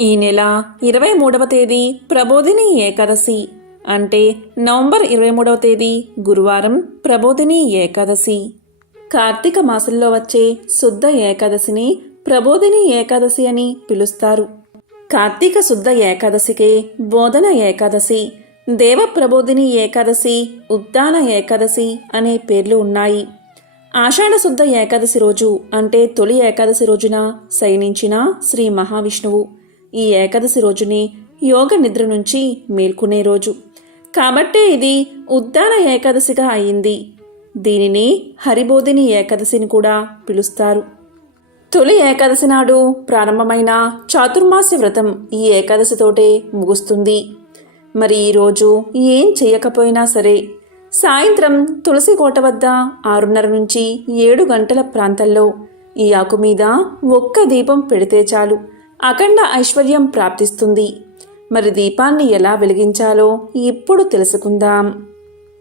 ఈ నెల 23వ తేదీ ప్రబోధిని ఏకాదశి అంటే నవంబర్ 23వ తేదీ గురువారం ప్రబోధిని ఏకాదశి. కార్తీక మాసంలో వచ్చే శుద్ధ ఏకాదశిని ప్రబోధిని ఏకాదశి అని పిలుస్తారు. కార్తీక శుద్ధ ఏకాదశికే బోధన ఏకాదశి, దేవ ప్రబోధిని ఏకాదశి, ఉద్దాన ఏకాదశి అనే పేర్లు ఉన్నాయి. ఆషాఢ శుద్ధ ఏకాదశి రోజు అంటే తొలి ఏకాదశి రోజున శయనించిన శ్రీ మహావిష్ణువు ఈ ఏకాదశి రోజుని యోగ నిద్ర నుంచి మేల్కొనే రోజు కాబట్టే ఇది ఉద్దాన ఏకాదశిగా అయింది. దీనిని హరిబోధిని ఏకాదశిని కూడా పిలుస్తారు. తొలి ఏకాదశి నాడు ప్రారంభమైన చాతుర్మాస్య వ్రతం ఈ ఏకాదశితోటే ముగుస్తుంది. మరి ఈరోజు ఏం చేయకపోయినా సరే సాయంత్రం తులసి కోట వద్ద 6:30 నుంచి 7 గంటల ప్రాంతంలో ఈ ఆకు మీద ఒక్క దీపం పెడితే చాలు అఖండ ఐశ్వర్యం ప్రాప్తిస్తుంది. మరి దీపాన్ని ఎలా వెలిగించాలో ఇప్పుడు తెలుసుకుందాం.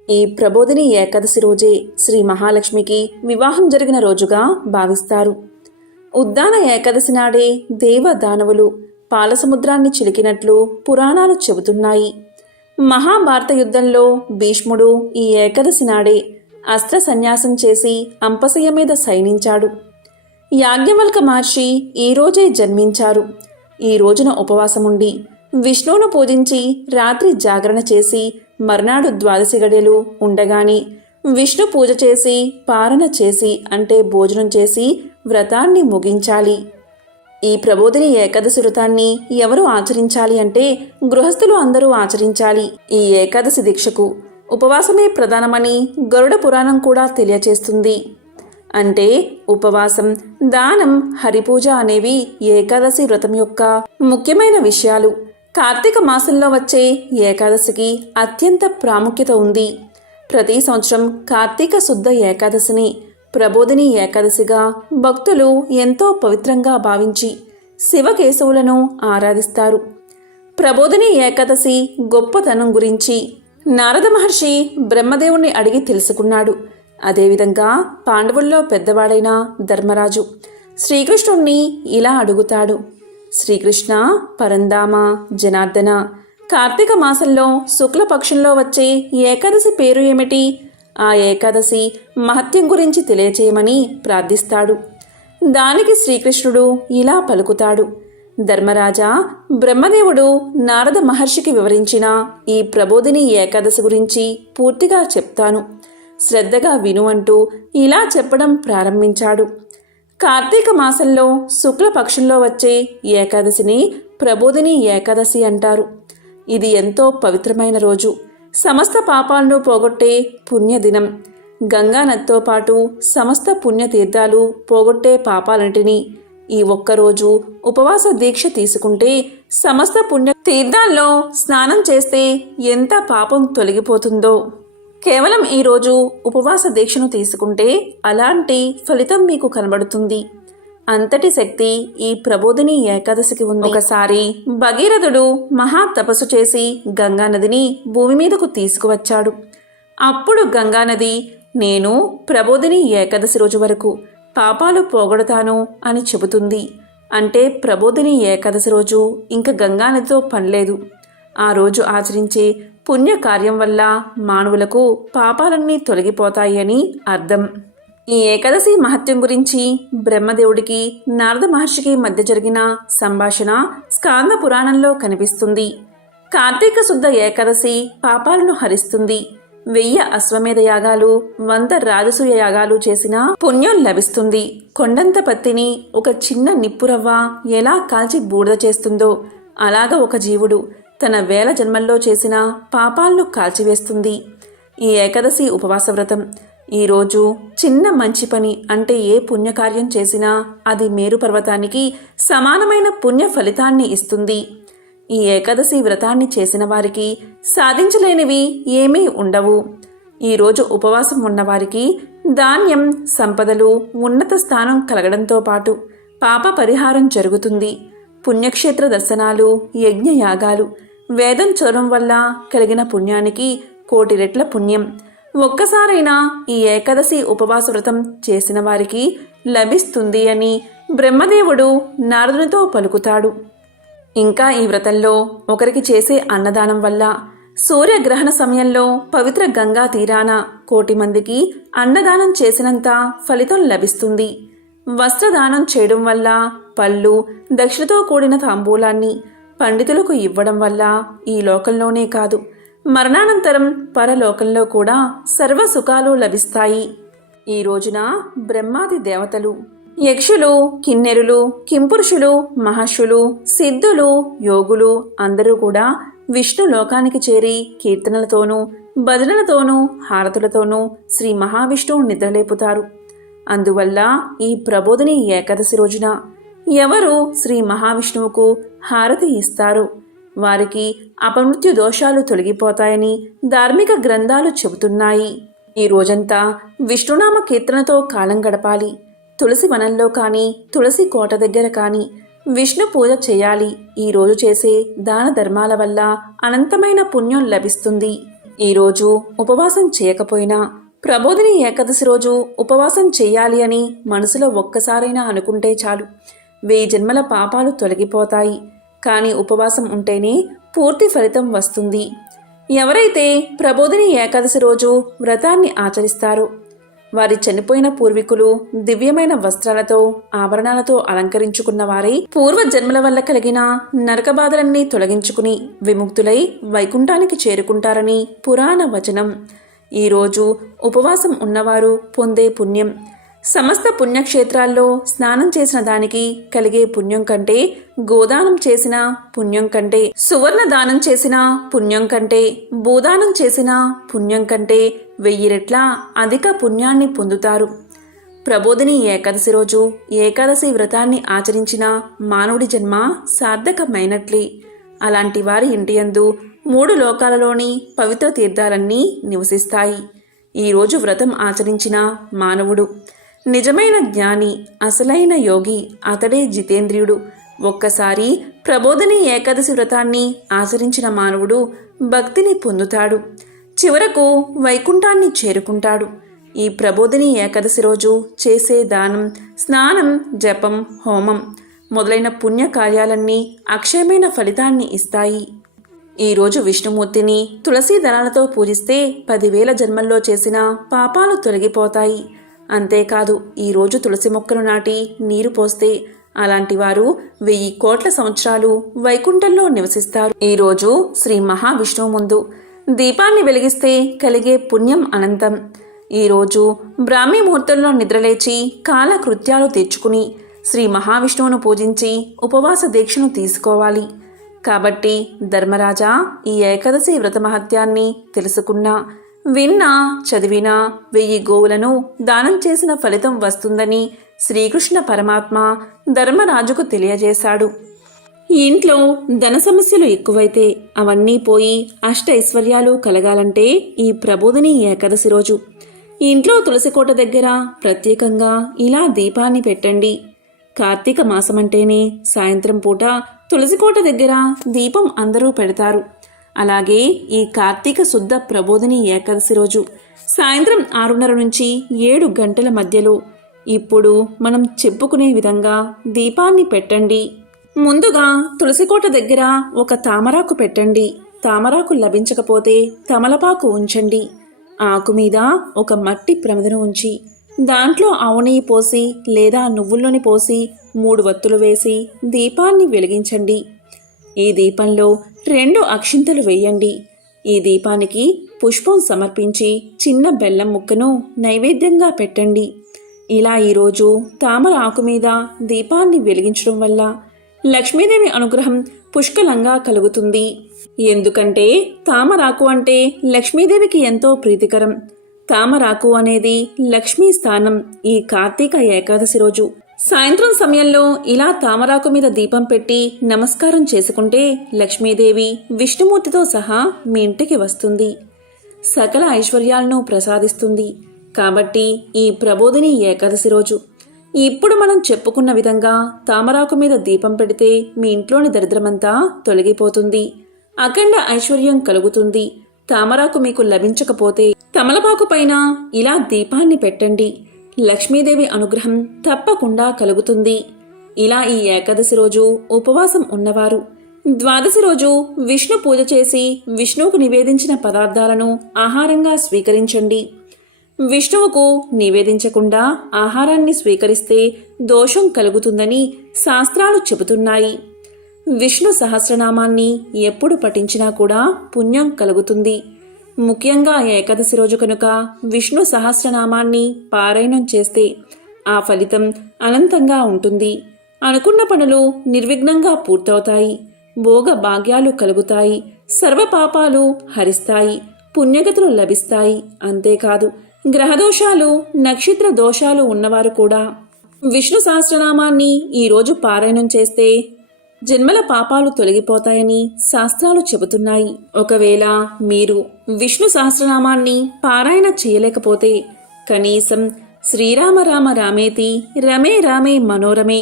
ఈ ప్రబోధిని ఏకాదశి రోజే శ్రీ మహాలక్ష్మికి వివాహం జరిగిన రోజుగా భావిస్తారు. ఉద్దాన ఏకాదశి నాడే దేవ దానవులు పాలసముద్రాన్ని చిలికినట్లు పురాణాలు చెబుతున్నాయి. మహాభారత యుద్ధంలో భీష్ముడు ఈ ఏకాదశి నాడే అస్త్ర సన్యాసం చేసి అంపశయ్య మీద శయనించాడు. యాజ్ఞవల్క మహర్షి ఈ రోజే జన్మించారు. ఈ రోజున ఉపవాసముండి విష్ణువును పూజించి రాత్రి జాగరణ చేసి మర్నాడు ద్వాదశి గడియలు ఉండగాని విష్ణు పూజ చేసి పారణ చేసి అంటే భోజనం చేసి వ్రతాన్ని ముగించాలి. ఈ ప్రబోధిని ఏకాదశి వ్రతాన్ని ఎవరు ఆచరించాలి అంటే గృహస్థులు అందరూ ఆచరించాలి. ఈ ఏకాదశి దీక్షకు ఉపవాసమే ప్రధానమని గరుడ పురాణం కూడా తెలియచేస్తుంది. అంటే ఉపవాసం, దానం, హరిపూజ అనేవి ఏకాదశి వ్రతం యొక్క ముఖ్యమైన విషయాలు. కార్తీక మాసంలో వచ్చే ఏకాదశికి అత్యంత ప్రాముఖ్యత ఉంది. ప్రతి సంవత్సరం కార్తీక శుద్ధ ఏకాదశిని ప్రబోధిని ఏకాదశిగా భక్తులు ఎంతో పవిత్రంగా భావించి శివకేశవులను ఆరాధిస్తారు. ప్రబోధిని ఏకాదశి గొప్పతనం గురించి నారద మహర్షి బ్రహ్మదేవుణ్ణి అడిగి తెలుసుకున్నాడు. అదేవిధంగా పాండవుల్లో పెద్దవాడైన ధర్మరాజు శ్రీకృష్ణుణ్ణి ఇలా అడుగుతాడు: శ్రీకృష్ణ పరంధామ జనార్దన, కార్తీక మాసంలో శుక్లపక్షంలో వచ్చే ఏకాదశి పేరు ఏమిటి? ఆ ఏకాదశి మహత్యం గురించి తెలియచేయమని ప్రార్థిస్తాడు. దానికి శ్రీకృష్ణుడు ఇలా పలుకుతాడు: ధర్మరాజా, బ్రహ్మదేవుడు నారద మహర్షికి వివరించిన ఈ ప్రబోధిని ఏకాదశి గురించి పూర్తిగా చెప్తాను, శ్రద్ధగా విను అంటూ ఇలా చెప్పడం ప్రారంభించాడు. కార్తీక మాసంలో శుక్లపక్షంలో వచ్చే ఏకాదశిని ప్రబోధిని ఏకాదశి అంటారు. ఇది ఎంతో పవిత్రమైన రోజు, సమస్త పాపాలను పోగొట్టే పుణ్యదినం. గంగా నదితో పాటు సమస్త పుణ్యతీర్థాలు పోగొట్టే పాపాలంటిని ఈ ఒక్కరోజు ఉపవాస దీక్ష తీసుకుంటే సమస్త పుణ్య తీర్థాల్లో స్నానం చేస్తే ఎంత పాపం తొలగిపోతుందో. కేవలం ఈరోజు ఉపవాస దీక్షను తీసుకుంటే అలాంటి ఫలితం మీకు కనబడుతుంది. అంతటి శక్తి ఈ ప్రబోధిని ఏకాదశికి ఉంది. ఒకసారి భగీరథుడు మహా తపస్సు చేసి గంగానదిని భూమి మీదకు తీసుకువచ్చాడు. అప్పుడు గంగానది, నేను ప్రబోధిని ఏకాదశి రోజు వరకు పాపాలు పోగొడతాను అని చెబుతుంది. అంటే ప్రబోధిని ఏకాదశి రోజు ఇంక గంగానదితో పనిలేదు. ఆ రోజు ఆచరించే పుణ్యకార్యం వల్ల మానవులకు పాపాలన్నీ తొలగిపోతాయి అని అర్థం. ఈ ఏకాదశి మహత్యం గురించి బ్రహ్మదేవుడికి నారద మహర్షికి మధ్య జరిగిన సంభాషణ స్కాంద పురాణంలో కనిపిస్తుంది. కార్తీక శుద్ధ ఏకాదశి పాపాలను హరిస్తుంది. 1000 అశ్వమేధ యాగాలు, 100 రాజసూయ యాగాలు చేసిన పుణ్యం లభిస్తుంది. కొండంత పత్తిని ఒక చిన్న నిప్పురవ్వ ఎలా కాల్చి బూడిద చేస్తుందో అలాగ ఒక జీవుడు తన 1000 జన్మల్లో చేసిన పాపాలను కాల్చివేస్తుంది. ఈ ఏకాదశి ఉపవాస వ్రతం ఈరోజు చిన్న మంచి పని అంటే ఏ పుణ్యకార్యం చేసినా అది మేరు పర్వతానికి సమానమైన పుణ్య ఫలితాన్ని ఇస్తుంది. ఈ ఏకాదశి వ్రతాన్ని చేసిన వారికి సాధించలేనివి ఏమీ ఉండవు. ఈరోజు ఉపవాసం ఉన్నవారికి ధాన్యం, సంపదలు, ఉన్నత స్థానం కలగడంతో పాటు పాప పరిహారం జరుగుతుంది. పుణ్యక్షేత్ర దర్శనాలు, యజ్ఞయాగాలు, వేదం చదవడం వల్ల కలిగిన పుణ్యానికి 1,000,000 రెట్ల పుణ్యం ఒక్కసారైనా ఈ ఏకాదశి ఉపవాస వ్రతం చేసిన వారికి లభిస్తుంది అని బ్రహ్మదేవుడు నారదునితో పలుకుతాడు. ఇంకా ఈ వ్రతంలో ఒకరికి చేసే అన్నదానం వల్ల సూర్యగ్రహణ సమయంలో పవిత్ర గంగా తీరాన 1,00,00,000 మందికి అన్నదానం చేసినంత ఫలితం లభిస్తుంది. వస్త్రదానం చేయడం వల్ల, పళ్ళు, దక్షిణతో కూడిన తాంబూలాన్ని పండితులకు ఇవ్వడం వల్ల ఈ లోకంలోనే కాదు, మరణానంతరం పరలోకంలో కూడా సర్వ సుఖాలు లభిస్తాయి. ఈ రోజున బ్రహ్మాది దేవతలు, యక్షులు, కిన్నెరులు, కింపురుషులు, మహర్షులు, సిద్ధులు, యోగులు అందరూ కూడా విష్ణు లోకానికి చేరి కీర్తనలతోనూ, భజనలతోనూ, హారతులతోనూ శ్రీ మహావిష్ణువు నిద్రలేపుతారు. అందువల్ల ఈ ప్రబోధిని ఏకాదశి రోజున ఎవరు శ్రీ మహావిష్ణువుకు హారతి ఇస్తారు వారికి అపమృత్యు దోషాలు తొలగిపోతాయని ధార్మిక గ్రంథాలు చెబుతున్నాయి. ఈ రోజంతా విష్ణునామ కీర్తనతో కాలం గడపాలి. తులసి వనంలో కానీ, తులసి కోట దగ్గర కానీ విష్ణు పూజ చేయాలి. ఈ రోజు చేసే దాన ధర్మాల వల్ల అనంతమైన పుణ్యం లభిస్తుంది. ఈరోజు ఉపవాసం చేయకపోయినా ప్రబోధిని ఏకాదశి రోజు ఉపవాసం చెయ్యాలి అని మనసులో ఒక్కసారైనా అనుకుంటే చాలు, 1000 జన్మల పాపాలు తొలగిపోతాయి. కానీ ఉపవాసం ఉంటేనే పూర్తి ఫలితం వస్తుంది. ఎవరైతే ప్రబోధిని ఏకాదశి రోజు వ్రతాన్ని ఆచరిస్తారో వారి చనిపోయిన పూర్వీకులు దివ్యమైన వస్త్రాలతో, ఆభరణాలతో అలంకరించుకున్న వారై పూర్వ జన్మల వల్ల కలిగిన నరక బాధలన్నీ తొలగించుకుని విముక్తులై వైకుంఠానికి చేరుకుంటారని పురాణ వచనం. ఈరోజు ఉపవాసం ఉన్నవారు పొందే పుణ్యం సమస్త పుణ్యక్షేత్రాల్లో స్నానం చేసిన దానికి కలిగే పుణ్యం కంటే, గోదానం చేసిన పుణ్యం కంటే, సువర్ణ దానం చేసిన పుణ్యం కంటే, భూదానం చేసిన పుణ్యం కంటే 1000 రెట్ల అధిక పుణ్యాన్ని పొందుతారు. ప్రబోధిని ఏకాదశి రోజు ఏకాదశి వ్రతాన్ని ఆచరించిన మానవుడి జన్మ సార్థకమైనట్లే. అలాంటి వారి ఇంటియందు 3 లోకాలలోని పవిత్ర తీర్థాలన్నీ నివసిస్తాయి. ఈరోజు వ్రతం ఆచరించిన మానవుడు నిజమైన జ్ఞాని, అసలైన యోగి, అతడే జితేంద్రియుడు. ఒక్కసారి ప్రబోధిని ఏకాదశి వ్రతాన్ని ఆచరించిన మానవుడు భక్తిని పొందుతాడు, చివరకు వైకుంఠాన్ని చేరుకుంటాడు. ఈ ప్రబోధిని ఏకాదశి రోజు చేసే దానం, స్నానం, జపం, హోమం మొదలైన పుణ్య కార్యాలన్నీ అక్షయమైన ఫలితాన్ని ఇస్తాయి. ఈరోజు విష్ణుమూర్తిని తులసీ దళాలతో పూజిస్తే 10,000 జన్మల్లో చేసిన పాపాలు తొలగిపోతాయి. అంతేకాదు ఈరోజు తులసి మొక్కలు నాటి నీరు పోస్తే అలాంటి వారు 1000 కోట్ల సంవత్సరాలు వైకుంఠంలో నివసిస్తారు. ఈరోజు శ్రీ మహావిష్ణువు ముందు దీపాన్ని వెలిగిస్తే కలిగే పుణ్యం అనంతం. ఈరోజు బ్రాహ్మీ ముహూర్తంలో నిద్రలేచి కాలకృత్యాలు తీర్చుకుని శ్రీ మహావిష్ణువును పూజించి ఉపవాస దీక్షను తీసుకోవాలి. కాబట్టి ధర్మరాజా, ఈ ఏకాదశి వ్రత మహత్యాన్ని తెలుసుకున్నా, విన్నా, చదివినా 1000 గోవులను దానం చేసిన ఫలితం వస్తుందని శ్రీకృష్ణ పరమాత్మ ధర్మరాజుకు తెలియజేశాడు. ఇంట్లో ధన సమస్యలు ఎక్కువైతే అవన్నీ పోయి అష్టైశ్వర్యాలు కలగాలంటే ఈ ప్రబోధిని ఏకాదశి రోజు ఇంట్లో తులసికోట దగ్గర ప్రత్యేకంగా ఇలా దీపాన్ని పెట్టండి. కార్తీక మాసమంటేనే సాయంత్రం పూట తులసికోట దగ్గర దీపం అందరూ పెడతారు. అలాగే ఈ కార్తీక శుద్ధ ప్రబోధిని ఏకాదశి రోజు సాయంత్రం 6:30 నుంచి 7 గంటల మధ్యలో ఇప్పుడు మనం చెప్పుకునే విధంగా దీపాన్ని పెట్టండి. ముందుగా తులసికోట దగ్గర ఒక తామరాకు పెట్టండి. తామరాకు లభించకపోతే తమలపాకు ఉంచండి. ఆకు మీద ఒక మట్టి ప్రమిదను ఉంచి దాంట్లో ఆవు నెయ్యి పోసి లేదా నువ్వుల్లోని పోసి 3 వత్తులు వేసి దీపాన్ని వెలిగించండి. ఈ దీపంలో 2 అక్షింతలు వేయండి. ఈ దీపానికి పుష్పం సమర్పించి చిన్న బెల్లం ముక్కను నైవేద్యంగా పెట్టండి. ఇలా ఈరోజు తామర ఆకు మీద దీపాన్ని వెలిగించడం వల్ల లక్ష్మీదేవి అనుగ్రహం పుష్కలంగా కలుగుతుంది. ఎందుకంటే తామరాకు అంటే లక్ష్మీదేవికి ఎంతో ప్రీతికరం. తామరాకు అనేది లక్ష్మీ స్థానం. ఈ కార్తీక ఏకాదశి రోజు సాయంత్రం సమయంలో ఇలా తామరాకు మీద దీపం పెట్టి నమస్కారం చేసుకుంటే లక్ష్మీదేవి విష్ణుమూర్తితో సహా మీ ఇంటికి వస్తుంది, సకల ఐశ్వర్యాలను ప్రసాదిస్తుంది. కాబట్టి ఈ ప్రబోధిని ఏకాదశి రోజు ఇప్పుడు మనం చెప్పుకున్న విధంగా తామరాకు మీద దీపం పెడితే మీ ఇంట్లోని దరిద్రమంతా తొలగిపోతుంది, అఖండ ఐశ్వర్యం కలుగుతుంది. తామరాకు మీకు లభించకపోతే తమలపాకు పైన ఇలా దీపాన్ని పెట్టండి. లక్ష్మీదేవి అనుగ్రహం తప్పకుండా కలుగుతుంది. ఇలా ఈ ఏకాదశి రోజు ఉపవాసం ఉన్నవారు ద్వాదశి రోజు విష్ణు పూజ చేసి విష్ణువుకు నివేదించిన పదార్థాలను ఆహారంగా స్వీకరించండి. విష్ణువుకు నివేదించకుండా ఆహారాన్ని స్వీకరిస్తే దోషం కలుగుతుందని శాస్త్రాలు చెబుతున్నాయి. విష్ణు సహస్రనామాన్ని ఎప్పుడు పఠించినా కూడా పుణ్యం కలుగుతుంది. ముఖ్యంగా ఏకాదశి రోజు కనుక విష్ణు సహస్రనామాన్ని పారాయణం చేస్తే ఆ ఫలితం అనంతంగా ఉంటుంది. అనుకున్న పనులు నిర్విఘ్నంగా పూర్తవుతాయి. భోగ భాగ్యాలు కలుగుతాయి. సర్వ పాపాలు హరిస్తాయి. పుణ్యగతులు లభిస్తాయి. అంతేకాదు, గ్రహదోషాలు, నక్షత్ర దోషాలు ఉన్నవారు కూడా విష్ణు సహస్రనామాన్ని ఈరోజు పారాయణం చేస్తే జన్మల పాపాలు తొలగిపోతాయని శాస్త్రాలు చెబుతున్నాయి. ఒకవేళ మీరు విష్ణు సహస్రనామాన్ని పారాయణ చేయలేకపోతే కనీసం శ్రీరామ రామ రామేతి రమే రామే మనోరమే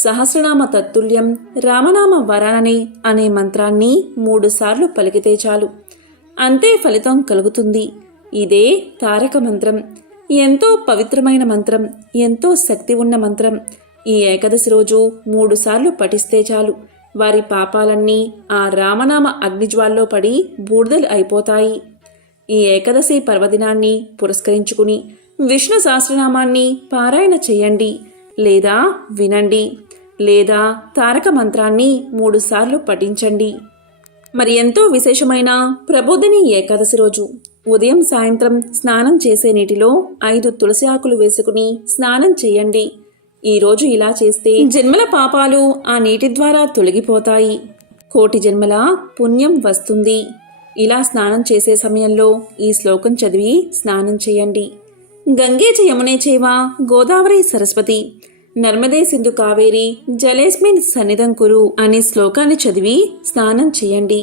సహస్రనామ తత్తుల్యం రామనామ వరాననే అనే మంత్రాన్ని 3 సార్లు పలికితే చాలు. అంతే ఫలితం కలుగుతుంది. ఇదే తారక మంత్రం. ఎంతో పవిత్రమైన మంత్రం, ఎంతో శక్తి ఉన్న మంత్రం. ఈ ఏకాదశి రోజు 3 సార్లు పఠిస్తే చాలు. వారి పాపాలన్నీ ఆ రామనామ అగ్నిజ్వాల్లో పడి బూడిదలు అయిపోతాయి. ఈ ఏకాదశి పర్వదినాన్ని పురస్కరించుకుని విష్ణు సహస్రనామాన్ని పారాయణ చేయండి, లేదా వినండి, లేదా తారక మంత్రాన్ని 3 సార్లు పఠించండి. మరి ఎంతో విశేషమైన ప్రబోధిని ఏకాదశి రోజు ఉదయం సాయంత్రం స్నానం చేసే నీటిలో 5 తులసి ఆకులు వేసుకుని స్నానం చేయండి. ఈరోజు ఇలా చేస్తే జన్మల పాపాలు ఆ నీటి ద్వారా తొలగిపోతాయి. 1,000,000 జన్మల పుణ్యం వస్తుంది. ఇలా స్నానం చేసే సమయంలో ఈ శ్లోకం చదివి స్నానం చేయండి. గంగే చ యమునే చైవ గోదావరి సరస్వతి నర్మదే సింధు కావేరి జలేస్మిన్ సన్నిధం కురు అనే శ్లోకాన్ని చదివి స్నానం చేయండి.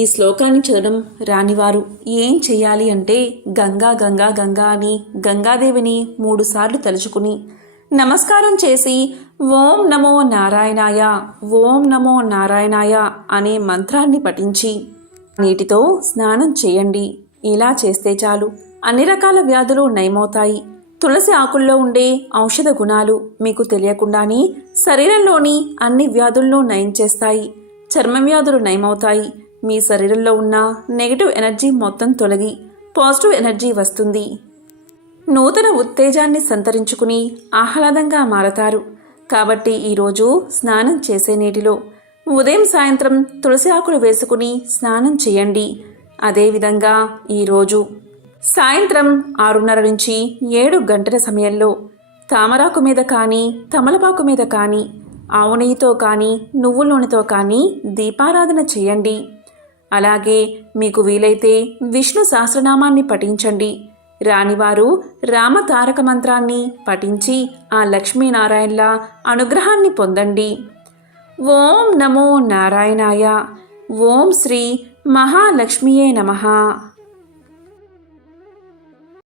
ఈ శ్లోకాన్ని చదవడం రానివారు ఏం చెయ్యాలి అంటే గంగా గంగా గంగా అని గంగాదేవిని 3 సార్లు తలుచుకుని నమస్కారం చేసి ఓం నమో నారాయణాయ, ఓం నమో నారాయణాయ అనే మంత్రాన్ని పఠించి నీటితో స్నానం చేయండి. ఇలా చేస్తే చాలు అన్ని రకాల వ్యాధులు నయమవుతాయి. తులసి ఆకుల్లో ఉండే ఔషధ గుణాలు మీకు తెలియకుండానే శరీరంలోని అన్ని వ్యాధులను నయం చేస్తాయి. చర్మ వ్యాధులు నయమవుతాయి. మీ శరీరంలో ఉన్న నెగిటివ్ ఎనర్జీ మొత్తం తొలగి పాజిటివ్ ఎనర్జీ వస్తుంది. నూతన ఉత్తేజాన్ని సంతరించుకుని ఆహ్లాదంగా మారతారు. కాబట్టి ఈరోజు స్నానం చేసే నీటిలో ఉదయం సాయంత్రం తులసి ఆకులు వేసుకుని స్నానం చేయండి. అదేవిధంగా ఈరోజు సాయంత్రం 6:30 నుంచి 7 గంటల సమయంలో తామరాకు మీద కానీ తమలపాకు మీద కానీ ఆవు నెయ్యితో కానీ నువ్వుల నూనెతో కానీ దీపారాధన చేయండి. అలాగే మీకు వీలైతే విష్ణు సహస్రనామాన్ని పఠించండి. రానివారు రామ తారక మంత్రాన్ని పఠించి ఆ లక్ష్మీనారాయణల అనుగ్రహాన్ని పొందండి. ఓం నమో నారాయణాయ. ఓం శ్రీ మహాలక్ష్మియే నమః.